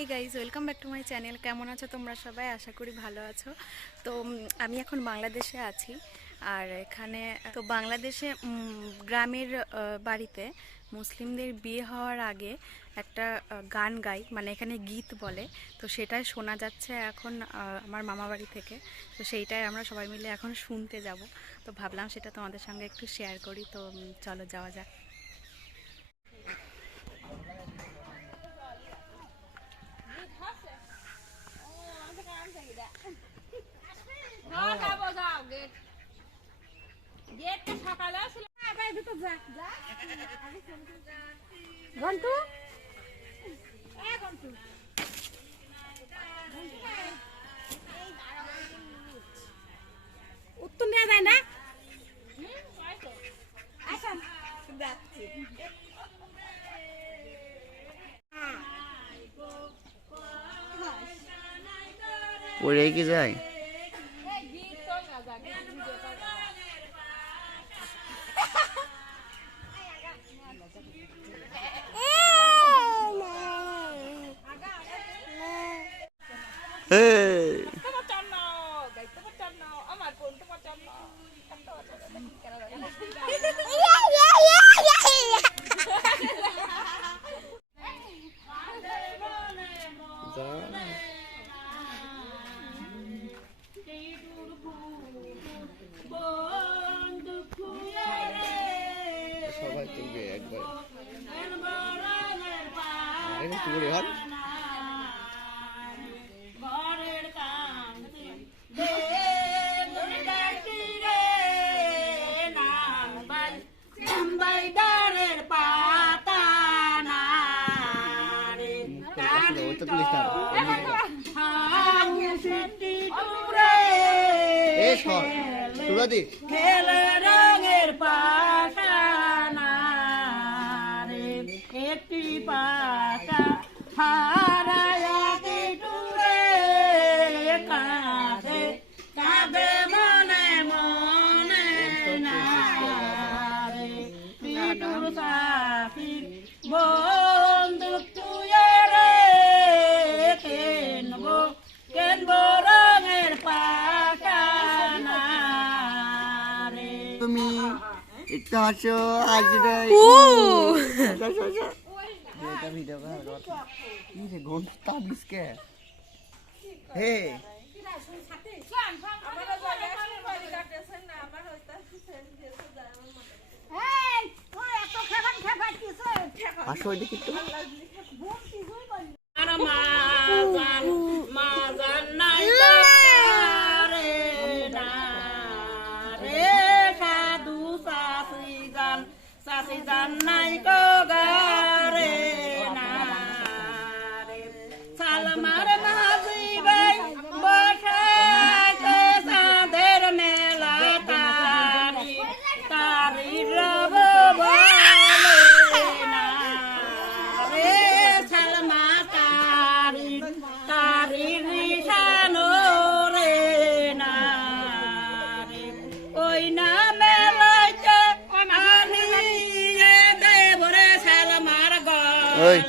Hey guys welcome back to my channel কেমন আছো তোমরা সবাই? আশা করি ভালো আছো। তো আমি এখন বাংলাদেশে আছি। আর এখানে, তো বাংলাদেশে গ্রামের বাড়িতে মুসলিমদের বিয়ে হওয়ার আগে একটা গান গাই মানে এখানে গীত বলে। তো সেটাই শোনা যাচ্ছে এখন আমার মামা বাড়ি থেকে। তো সেইটাই আমরা সবাই মিলে এখন শুনতে যাব। তো ভাবলাম সেটা তোমাদের সঙ্গে একটু শেয়ার করি। তো চলো যাওয়া যাক। ঘন্টু? উত্তর নেওয়া যায় না? আসেন পড়ে কি যায়? Hey! তোমার জন্য গাই তোমার জন্য আমার বোন তোমার জন্য সবাই তুলবে একবার। আরে হল ওটা তুলিস না এ সর তুলা। দি খেলে রঙের পাশানা টুরে কাঁদে কাঁদে মনে মনে না রে বন্ধু তুই রে কেনবো কেনবো রঙের পাশানা রে তুমি একটু হাসো হাসি। এটা ভিডিও কি রে গন্ধ তাবিস কে? হে। হাসো এটা কিন্তু Go! ơi